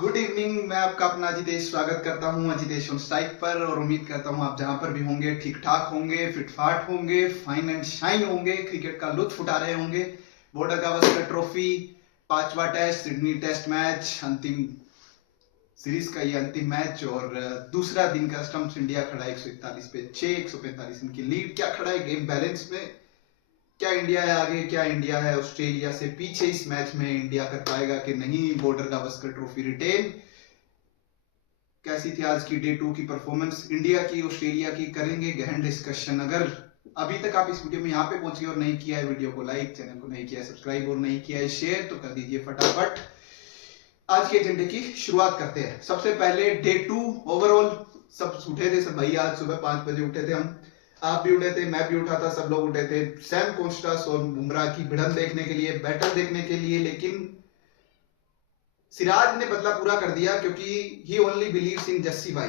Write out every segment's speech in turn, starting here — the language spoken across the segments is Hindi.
Good evening. मैं आपका अपना अजितेश स्वागत करता हूं अजितेश ऑन स्ट्राइक पर, और उम्मीद करता हूं आप जहां पर भी होंगे ठीक ठाक होंगे, फिटफाट होंगे, फाइन एंड शाइन होंगे, क्रिकेट का लुत्फ उठा रहे होंगे। बॉर्डर गावस्कर ट्रॉफी, पांचवा टेस्ट, सिडनी टेस्ट मैच, अंतिम सीरीज का ये अंतिम मैच और दूसरा दिन का स्टम्प्स इंडिया खड़ा 141 पे 6, 145 इनकी लीड। क्या खड़ा है गेम बैलेंस में? क्या इंडिया है आगे, क्या इंडिया है ऑस्ट्रेलिया से पीछे? इस मैच में इंडिया कर पाएगा कि नहीं बॉर्डर गावस्कर ट्रॉफी रिटेन? कैसी थी आज की डे 2 की परफॉर्मेंस इंडिया की, ऑस्ट्रेलिया की? करेंगे गहन डिस्कशन। अगर अभी तक आप इस वीडियो में यहाँ पे पहुंचे और नहीं किया है वीडियो को लाइक, चैनल को नहीं किया है सब्सक्राइब और नहीं किया है शेयर, तो कर दीजिए फटाफट। आज के एजेंडे की शुरुआत करते हैं। सबसे पहले डे 2 ओवरऑल। सब उठे थे सब भाई, आज सुबह 5 बजे उठे थे हम। आप भी उठे थे, मैं भी उठा था, सब लोग उठे थे सैम कॉन्स्टास और बुमराह की भिड़ंत देखने के लिए, बैटल देखने के लिए। लेकिन सिराज ने बदला पूरा कर दिया, क्योंकि ही ओनली बिलीव्स इन जस्सी भाई,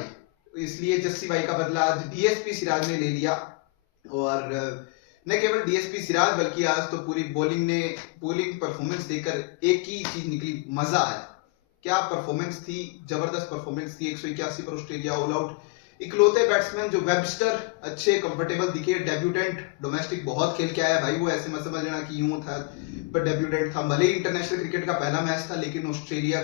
इसलिए जस्सी भाई का बदला आज डीएसपी सिराज ने ले लिया। और न केवल डीएसपी सिराज बल्कि आज तो पूरी बॉलिंग परफॉर्मेंस देकर एक ही चीज निकली, मजा आया। क्या परफॉर्मेंस थी, जबरदस्त परफॉर्मेंस थी। 181 पर ऑस्ट्रेलिया ऑल आउट। इकलौते बैट्समैन जो वेबस्टर अच्छे कंफर्टेबल दिखे, डेब्यूटेंट, डोमेस्टिक बहुत खेल के आया भाई, वो ऐसे मत समझ लेना कि यूं था, पर डेब्यूटेंट था। भले ही इंटरनेशनल क्रिकेट का पहला मैच था, लेकिन ऑस्ट्रेलिया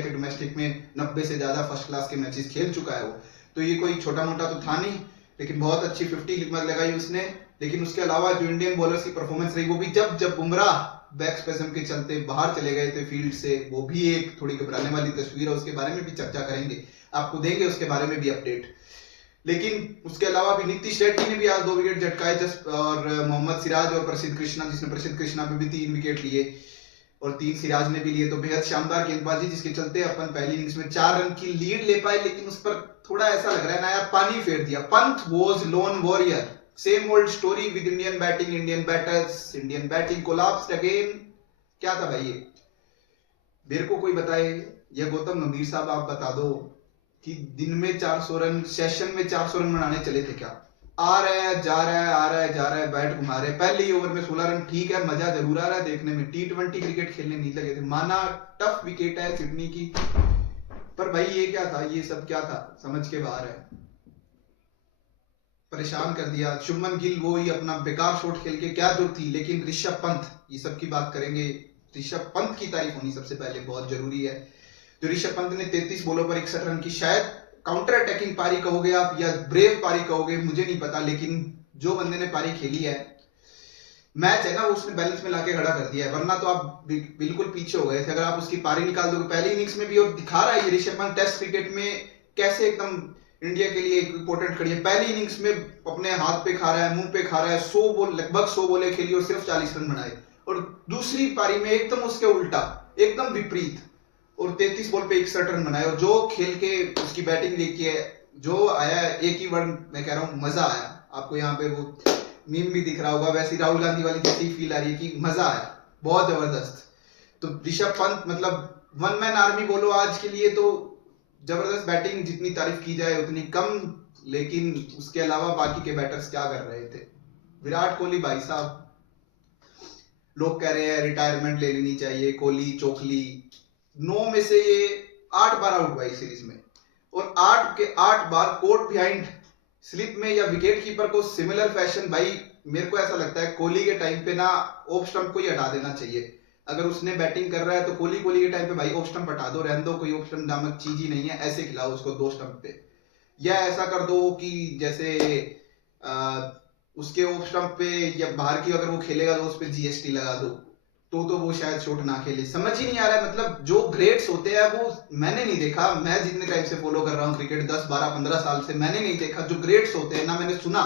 के डोमेस्टिक में 90 से ज्यादा फर्स्ट क्लास के मैचेस खेल चुका है वो, तो ये कोई छोटा मोटा तो था नहीं। लेकिन बहुत अच्छी 50 लगाई उसने। लेकिन उसके अलावा जो इंडियन बॉलर्स की परफॉर्मेंस रही, वो भी जब बुमराह बैक स्पेजम के चलते बाहर चले गए थे फील्ड से, वो भी एक थोड़ी घबराने वाली तस्वीर है। उसके बारे में भी चर्चा करेंगे, आपको देंगे उसके बारे में भी अपडेट। लेकिन उसके अलावा भी नीतीश रेड्डी ने भी आज 2 विकेट झटकाए, और मोहम्मद सिराज और प्रसिद्ध कृष्णा, जिसने प्रसिद्ध कृष्णा पे भी 3 विकेट लिए और 3 सिराज ने भी लिए। तो बेहद शानदार गेंदबाजी, जिसके चलते अपन पहली इनिंग्स में 4 रन की लीड ले पाए। लेकिन उस पर थोड़ा ऐसा लग रहा है ना यार, पानी फेर दिया। Pant was loan warrior, same old story with Indian batting, Indian batters, Indian batting collapsed again. क्या था भाई ये? मेरे को कोई बताए, या गौतम गंभीर साहब आप बता दो कि दिन में 400 रन, सेशन में 400 रन बनाने चले थे क्या? आ रहा है जा रहा है, आ रहा है जा रहा है, बैट घुमा रहे। पहले ही ओवर में 16 रन, ठीक है, मजा जरूर आ रहा है देखने में। T20 क्रिकेट खेलने नहीं लगे थे, माना टफ विकेट है सिडनी की, पर भाई ये क्या था, ये सब क्या था, समझ के बाहर है। परेशान कर दिया। शुभमन गिल वो ही अपना बेकार शॉट खेल के, क्या जो थी। लेकिन ऋषभ पंत, ये सब की बात करेंगे। ऋषभ पंत की तारीफ होनी सबसे पहले बहुत जरूरी है। जो ऋषभ पंत ने 33 बॉलों पर 61 रन की, शायद काउंटर अटैकिंग पारी कहोगे आप या ब्रेव पारी कहोगे, मुझे नहीं पता, लेकिन जो बंदे ने पारी खेली है, मैच है ना, उसने बैलेंस में लाके खड़ा कर दिया है। वरना तो आप बिल्कुल पीछे हो गए थे अगर आप उसकी पारी निकाल दोगे पहली इनिंग्स में भी। और दिखा रहा है ये ऋषभ पंत टेस्ट क्रिकेट में कैसे एकदम इंडिया के लिए इंपॉर्टेंट खड़ी है। पहली इनिंग्स में अपने हाथ पे खा रहा है, मुंह पे खा रहा है। 100 बॉल, लगभग 100 बॉलें खेली और सिर्फ 40 रन बनाए। और दूसरी पारी में एकदम उसके उल्टा, एकदम विपरीत, और 33 बॉल पे 61 रन बनाए। और जो खेल के उसकी बैटिंग देखी है, जो आया, एक ही वर्ड मैं कह रहा हूँ, मजा आया। आपको यहाँ पे वो मीम भी दिख रहा होगा, वैसी राहुल गांधी वाली जैसी फील आ रही है कि मजा आया, बहुत जबरदस्त। तो ऋषभ पंत मतलब वन मैन आर्मी बोलो आज के लिए तो जबरदस्त बैटिंग, जितनी तारीफ की जाए उतनी कम। लेकिन उसके अलावा बाकी के बैटर्स क्या कर रहे थे? विराट कोहली भाई साहब, लोग कह रहे हैं रिटायरमेंट ले लेनी चाहिए, कोहली चोखली। 9 में से ये 8 बार आउट हुआ इस सीरीज में, और 8 के 8 बार कोर्ट बिहाइंड स्लिप में या विकेट कीपर को सिमिलर फैशन। भाई मेरे को ऐसा लगता है कोहली के टाइम पे ना ऑफ स्टंप को ही हटा देना चाहिए। अगर उसने बैटिंग कर रहा है तो कोहली के टाइम पे भाई ऑफ स्टंप हटा दो, रहने दो, कोई ऑफ स्टंप नामक चीज ही नहीं है। ऐसे खिलाओ उसको 2 स्टंप पे, या ऐसा कर दो कि जैसे आ, उसके ऑफ स्टंप पे या बाहर की अगर वो खेलेगा तो उस पर जीएसटी लगा दो, तो वो शायद शॉट ना खेले। समझ ही नहीं आ रहा है। मतलब जो ग्रेट्स होते हैं वो मैंने नहीं देखा, मैं जितने टाइम से फॉलो कर रहा हूँ क्रिकेट, 10 12 15 साल से, मैंने नहीं देखा जो ग्रेट्स होते हैं ना, मैंने सुना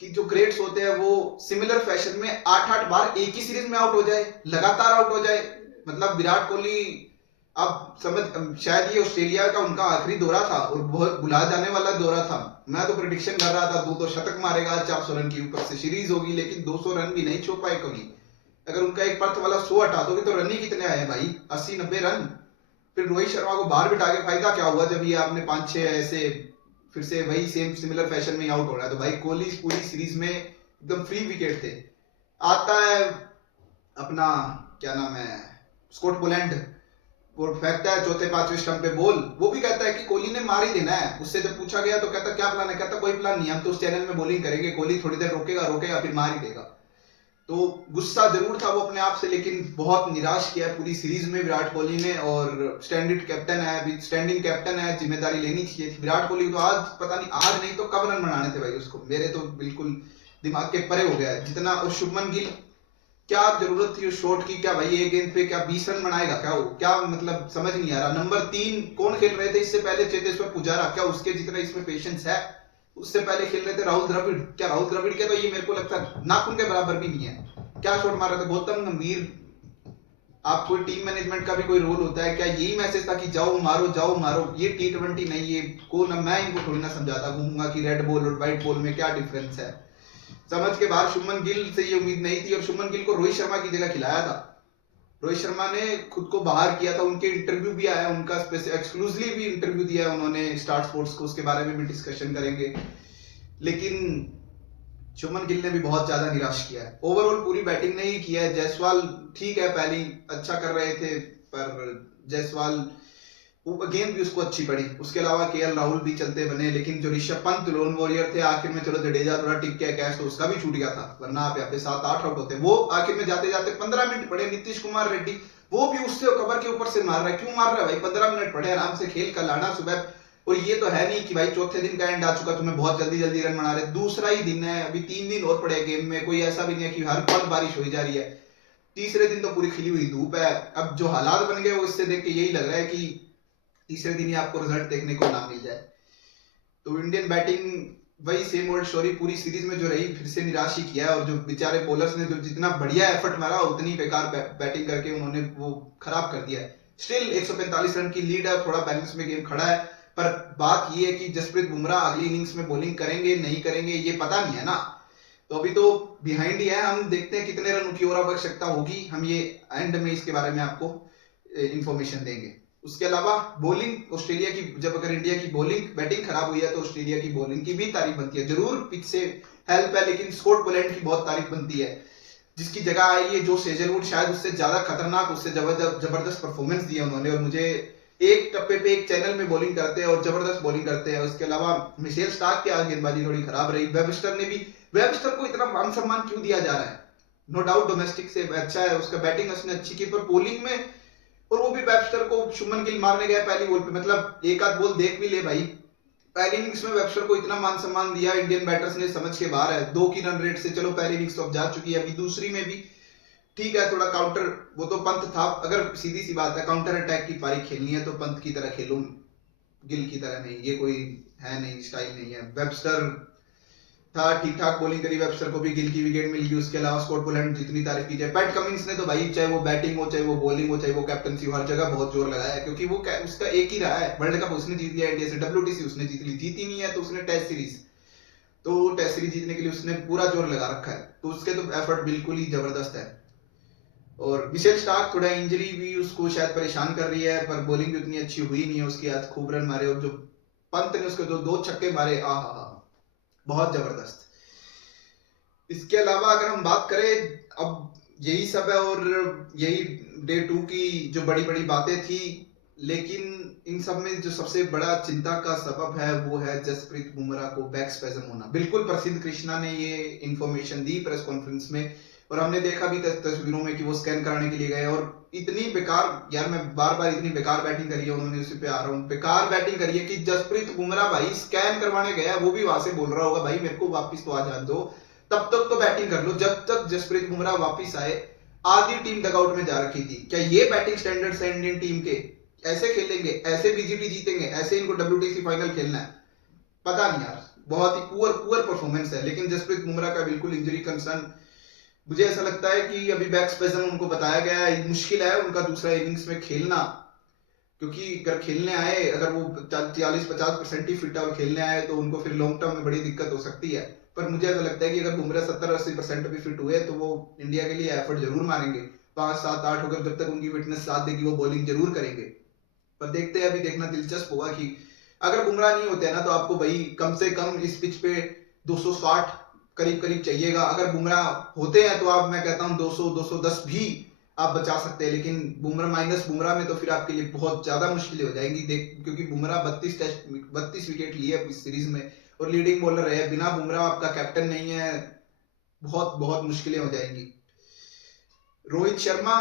कि जो ग्रेट्स होते हैं वो सिमिलर फैशन में 8-8 बार एक ही सीरीज में आउट हो जाए, लगातार आउट हो जाए। मतलब विराट कोहली, अब समझ, शायद ये ऑस्ट्रेलिया का उनका आखिरी दौरा था और बहुत बुला जाने वाला दौरा था। मैं तो प्रेडिक्शन कर रहा था 2 शतक मारेगा, 400 रन की ऊपर से सीरीज होगी, लेकिन 200 रन भी नहीं छो पाए कोहली। अगर उनका एक पर्थ वाला 100 हटा दोगे तो रन ही कितने आए भाई, 80-90 रन। फिर रोहित शर्मा को बाहर बिठा के फायदा क्या हुआ, जब ये आपने 5-6 ऐसे फिर से वही सेम सिमिलर फैशन में आउट हो रहा है। तो भाई कोहली पूरी सीरीज में एकदम फ्री विकेट थे। आता है अपना, क्या नाम है, स्कॉट पोलैंड, वो फेंकता है चौथे पांचवें स्टंप पे बॉल, वो भी कहता है कि कोहली ने मार ही देना है। उससे जब पूछा गया तो कहता क्या प्लान है, कहता कोई प्लान नहीं, हम तो उस चैनल में बॉलिंग करेंगे, कोहली थोड़ी देर रोकेगा फिर मार ही देगा। तो गुस्सा जरूर था वो अपने आप से, लेकिन बहुत निराश किया पूरी सीरीज में विराट कोहली ने। और स्टैंडिंग कैप्टन है, अभी स्टैंडिंग कैप्टन है, जिम्मेदारी लेनी चाहिए थी विराट कोहली तो। आज पता नहीं, आज नहीं तो कब रन बनाने थे भाई उसको, मेरे तो बिल्कुल दिमाग के परे हो गया है जितना। और शुभमन गिल, क्या जरूरत थी उस शॉट की, क्या भाई एक गेंद पे क्या 20 रन बनाएगा क्या वो, क्या मतलब समझ नहीं आ रहा। नंबर 3 कौन खेल रहे थे इससे पहले, चेतेश्वर पुजारा, क्या उसके जितना इसमें पेशेंस है। उससे पहले खेल रहे थे राहुल द्रविड़, क्या राहुल द्रविड़ के तो ये मेरे को लगता है नाखून के बराबर भी नहीं है, क्या शॉट मार रहे थे। गौतम गंभीर, आप कोई टीम मैनेजमेंट का भी कोई रोल होता है क्या, यही मैसेज था कि जाओ मारो, ये T20 नहीं, ये कौन, मैं इनको थोड़ी ना समझाता घूमूंगा कि रेड बॉल और व्हाइट बॉल में क्या डिफरेंस है, समझ के बाहर। शुभमन गिल से ये उम्मीद नहीं थी, और शुभमन गिल को रोहित शर्मा की जगह खिलाया था। रोहित शर्मा ने खुद को बाहर किया था, उनके इंटरव्यू भी आया, उनका एक्सक्लूसिवली भी इंटरव्यू दिया है उन्होंने स्टार स्पोर्ट्स को, उसके बारे में भी डिस्कशन करेंगे। लेकिन शुभमन गिल ने भी बहुत ज्यादा निराश किया है, ओवरऑल पूरी बैटिंग ने ही किया है। जायसवाल ठीक है, पहली अच्छा कर रहे थे, पर जायसवाल गेंद भी उसको अच्छी पड़ी। उसके अलावा केएल राहुल भी चलते बने, लेकिन जो ऋषभ पंत लोन वॉरियर थे आखिर में, चलो जडेजा थोड़ा टिक गया कैच तो उसका भी छूट गया था, वरना आप यहाँ पे 7-8 आउट होते। वो आखिर में जाते जाते 15 मिनट पड़े, नीतीश कुमार रेड्डी वो भी उससे कवर के ऊपर से मार रहा है, क्यों मार रहा है भाई, 15 मिनट पड़े, आराम से खेल कल आना सुबह। और ये तो है नहीं कि भाई चौथे दिन का एंड आ चुका, तुम्हें बहुत जल्दी जल्दी रन बना रहे, दूसरा ही दिन है, अभी 3 दिन और पड़े गेम में, कोई ऐसा भी नहीं है कि हर पल बारिश हो जा रही है। तीसरे दिन तो पूरी खिली हुई धूप है। अब जो हालात बन गए वो इससे देख के यही लग रहा है कि तीसरे दिन ही आपको रिजल्ट देखने को ना मिल जाए। तो इंडियन बैटिंग वही सेम ओल्ड स्टोरी पूरी सीरीज में जो रही, फिर से निराश ही किया है। और जो बेचारे बॉलर्स ने जो जितना बढ़िया एफर्ट मारा, उतनी बेकार बैटिंग करके उन्होंने वो खराब कर दिया है। स्टिल 145 रन की लीड है, थोड़ा बैलेंस में गेम खड़ा है, पर बात ये है कि जसप्रीत बुमराह अगली इनिंग्स में बॉलिंग करेंगे नहीं करेंगे ये पता नहीं है ना। तो अभी तो बिहाइंड ही है, हम देखते हैं कितने रन की और आवश्यकता होगी, हम ये एंड में इसके बारे में आपको इंफॉर्मेशन देंगे। उसके अलावा बॉलिंग ऑस्ट्रेलिया की, जब अगर इंडिया की बॉलिंग बैटिंग खराब हुई है तो ऑस्ट्रेलिया की बॉलिंग की भी तारीफ बनती है, जरूर पिच से हेल्प है, लेकिन स्कॉट पोलैंड की बहुत तारीफ बनती है, जिसकी जगह आई है जो सेजलवुड, शायद उससे ज्यादा खतरनाक, उससे जबरदस्त परफॉर्मेंस दिया उन्होंने। और मुझे एक टप्पे पे एक चैनल में बॉलिंग करते हैं और जबरदस्त बॉलिंग करते हैं। उसके अलावा मिशेल स्टार्क की गेंदबाजी थोड़ी खराब रही। वेबस्टर को इतना मान सम्मान क्यों दिया जा रहा है, नो डाउट डोमेस्टिक से अच्छा है, उसका बैटिंग उसने अच्छी की, पर बॉलिंग में, और वो भी वेबस्टर को शुभमन गिल मारने गया पहली बॉल पे, मतलब एक आध बॉल देख भी ले भाई। पहली इनिंग्स में वेबस्टर को इतना मान सम्मान दिया, इंडियन बैटर्स ने समझ के बाहर है, 2 की रन रेट से, चलो पहली इनिंग्स तो अब जा चुकी है, अभी दूसरी में भी ठीक है थोड़ा काउंटर, वो तो पंत था, अगर सीधी सी बात है काउंटर अटैक की पारी खेलनी है तो पंत की तरह खेलो, गिल की तरह नहीं, ये कोई है नहीं, स्टाइल नहीं है। वेबस्टर था, ठीक ठाक बॉलिंग करी वेबस्टर को भी, गिल की विकेट मिल गई। उसके अलावा स्कॉट पोलैंड जितनी तारीफ की जाए, पैट कमिंस ने तो भाई चाहे वो बैटिंग हो चाहे वो बॉलिंग हो चाहे वो कैप्टनसी हो, हर जगह बहुत जोर लगाया है, क्योंकि वो उसका एक ही रहा है, वर्ल्ड कप उसने जीत लिया इंडिया से, WTC उसने जीती नहीं है, तो उसने टेस्ट सीरीज, तो टेस्ट सीरीज जीतने के लिए उसने पूरा जोर लगा रखा है, तो उसके तो एफर्ट बिल्कुल ही जबरदस्त है। और मिशेल स्टार्क थोड़ा इंजरी भी उसको शायद परेशान कर रही है, पर बॉलिंग भी उतनी अच्छी हुई नहीं है उसकी, आज खूब रन मारे, और जो पंत ने उसको जो 2 छक्के मारे, आहा बहुत जबरदस्त। इसके अलावा अगर हम बात करें, अब यही सब है, और यही डे 2 की जो बड़ी बड़ी बातें थी, लेकिन इन सब में जो सबसे बड़ा चिंता का सबब है वो है जसप्रीत बुमराह को बैक स्पैज्म होना। बिल्कुल प्रसिद्ध कृष्णा ने ये इंफॉर्मेशन दी प्रेस कॉन्फ्रेंस में, और हमने देखा भी तस्वीरों में कि वो स्कैन कराने के लिए गए, और इतनी बेकार, यार मैं बार बार इतनी बेकार बैटिंग करी है उन्होंने, उसी पे आ रहा हूँ, बेकार बैटिंग करी है कि जसप्रीत बुमराह भाई स्कैन करवाने गया, वो भी वहां से बोल रहा होगा भाई मेरे को वापस तो आ जाने दो, तब तक तो बैटिंग कर लो, जब तक जसप्रीत बुमराह वापस आए। आधी टीम डगआउट में जा रखी थी, क्या ये बैटिंग स्टैंडर्ड्स है इंडियन टीम के, ऐसे खेलेंगे, ऐसे बीजीटी जीतेंगे, ऐसे इनको WTC फाइनल खेलना है, पता नहीं यार, बहुत ही पुअर परफॉर्मेंस है। लेकिन जसप्रीत बुमराह का बिल्कुल इंजरी कंसर्न, मुझे ऐसा लगता है कि अभी बैक स्पैज्म उनको बताया गया है, मुश्किल है उनका दूसरा इनिंग्स में खेलना, क्योंकि अगर खेलने आए, अगर वो 40-50% ही फिट है और खेलने आए तो उनको फिर लॉन्ग टर्म में बड़ी दिक्कत हो सकती है। पर मुझे ऐसा लगता है कि अगर बुमराह 70-80% भी फिट हुए तो वो इंडिया के लिए एफर्ट जरूर मारेंगे, 5-7-8 होकर जब तक उनकी फिटनेस साथ देगी वो बॉलिंग जरूर करेंगे। पर देखते हैं, अभी देखना दिलचस्प होगा कि अगर बुमराह नहीं होते हैं ना, तो आपको भाई कम से कम इस पिच पे 260 करीब करीब चाहिएगा, अगर बुमराह होते हैं तो आप, मैं कहता हूं 200-210 भी आप बचा सकते हैं, लेकिन बुमराह माइनस बुमराह में तो फिर आपके लिए बहुत ज्यादा मुश्किलें हो जाएंगी क्योंकि बुमराह 32 विकेट लिए इस सीरीज में और लीडिंग बॉलर है। बिना बुमराह आपका कैप्टन नहीं है, बहुत बहुत मुश्किलें हो जाएंगी। रोहित शर्मा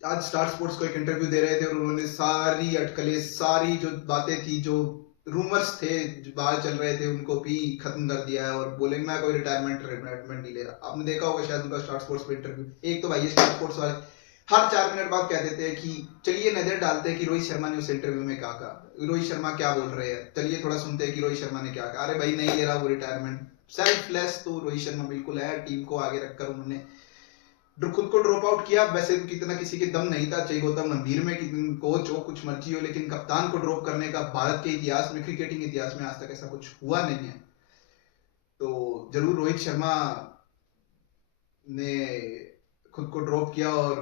आज स्टार स्पोर्ट्स को एक इंटरव्यू दे रहे थे और उन्होंने सारी अटकलें, सारी जो बातें थी, जो रूमर्स थे जो बाहर चल रहे थे, उनको भी खत्म कर दिया है और बोले मैं कोई रिटायरमेंट नहीं ले रहा। आपने देखा होगा शायद उनका स्टार स्पोर्ट्स पे इंटरव्यू। एक तो भाई स्टार स्पोर्ट्स वाले हर 4 मिनट बाद कह देते हैं कि चलिए नजर डालते हैं कि रोहित शर्मा ने उस इंटरव्यू में क्या कहा, रोहित शर्मा क्या बोल रहे हैं, चलिए थोड़ा सुनते हैं कि रोहित शर्मा ने क्या कहा। अरे भाई नहीं ले रहा वो रिटायरमेंट, सेल्फलेस तो रोहित शर्मा बिल्कुल है। टीम को आगे रखकर उन्होंने खुद को ड्रॉप आउट किया। वैसे कितना किसी के दम नहीं था, चाहे गौतम गंभीर में कोच हो कुछ मर्जी हो, लेकिन कप्तान को ड्रॉप करने का भारत के इतिहास में, क्रिकेटिंग इतिहास में आज तक ऐसा कुछ हुआ नहीं है। तो जरूर रोहित शर्मा ने खुद को ड्रॉप किया और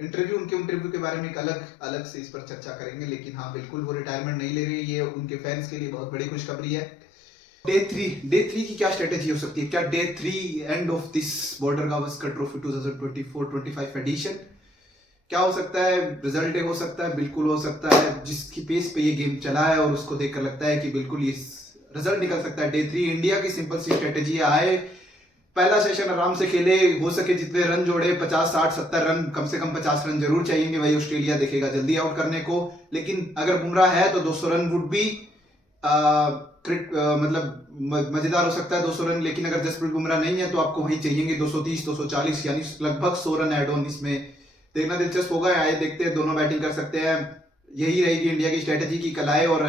उनके इंटरव्यू के बारे में एक अलग से इस पर चर्चा करेंगे। लेकिन हाँ बिल्कुल वो रिटायरमेंट नहीं ले रही, ये उनके फैंस के लिए बहुत बड़ी खुशखबरी है। डे थ्री की क्या स्ट्रेटेजी हो सकती है? क्या day 3 end of this border Gavaskar trophy 2024-25 edition क्या हो सकता है? रिजल्ट डे हो सकता है, बिल्कुल हो सकता है। जिसकी पेस पे ये गेम चला है और उसको देखकर लगता है कि बिल्कुल ये रिजल्ट निकल सकता है। डे 3 इंडिया की सिंपल सी स्ट्रेटेजी आए, पहला सेशन आराम से खेले, हो सके जितने रन जोड़े, 50 60 70 रन, कम से कम 50 रन जरूर चाहिए भाई। ऑस्ट्रेलिया देखेगा जल्दी आउट करने को, लेकिन अगर बुमराह है तो 200 रन वुड भी मतलब मजेदार हो सकता है 200 रन। लेकिन अगर जसप्रीत बुमराह नहीं है तो आपको वही चाहिए 230 240, यानी लगभग 100 रन एड ऑन। इसमें देखना दिलचस्प होगा। आए देखते हैं, दोनों बैटिंग कर सकते हैं। यही रहेगी इंडिया की स्ट्रेटेजी की कल आए और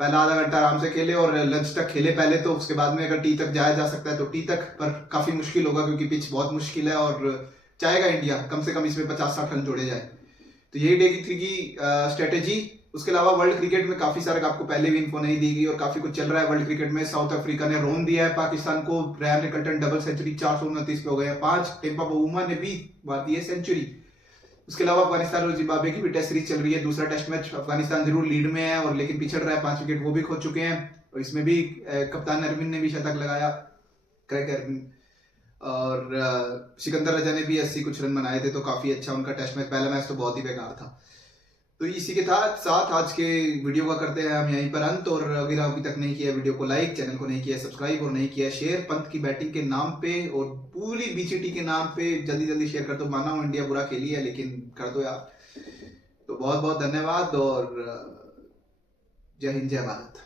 पहला आधा घंटा आराम से खेले और लंच तक खेले पहले, तो उसके बाद में अगर टी तक जाया जा सकता है तो टी तक, पर काफी मुश्किल होगा क्योंकि पिच बहुत मुश्किल है और चाहेगा इंडिया कम से कम इसमें 50-60 रन जोड़े जाए। तो यही डे 3 की स्ट्रेटेजी। उसके अलावा वर्ल्ड क्रिकेट में काफी सारे आपको पहले भी इन्फो नहीं दी गई और काफी कुछ चल रहा है वर्ल्ड क्रिकेट में। साउथ अफ्रीका ने रोन दिया है पाकिस्तान को, रैन रिकल्टन डबल सेंचुरी 429 पे हो गए 5, टेम्पा बाउमा ने भी मार दी है सेंचुरी। उसके अलावा अफगानिस्तान और जिम्बाब्वे की भी टेस्ट सीरीज चल रही है। दूसरा टेस्ट मैच अफगानिस्तान जरूर लीड में है और लेकिन पिछड़ रहा है, 5 विकेट वो भी खो चुके हैं और इसमें भी कप्तान अरविंद ने भी शतक लगाया, क्रैग अरविंद, और सिकंदर रजा ने भी 80 कुछ रन बनाए थे। तो काफी अच्छा उनका टेस्ट मैच, पहला मैच तो बहुत ही बेकार था। तो इसी के साथ आज के वीडियो का करते हैं हम यहीं पर अंत। और अगर अभी तक नहीं किया वीडियो को लाइक, चैनल को नहीं किया सब्सक्राइब और नहीं किया शेयर, पंत की बैटिंग के नाम पे और पूरी बीसीटी के नाम पे जल्दी शेयर कर दो। माना हूं इंडिया बुरा खेली है, लेकिन कर दो यार। तो बहुत बहुत धन्यवाद और जय हिंद जय भारत।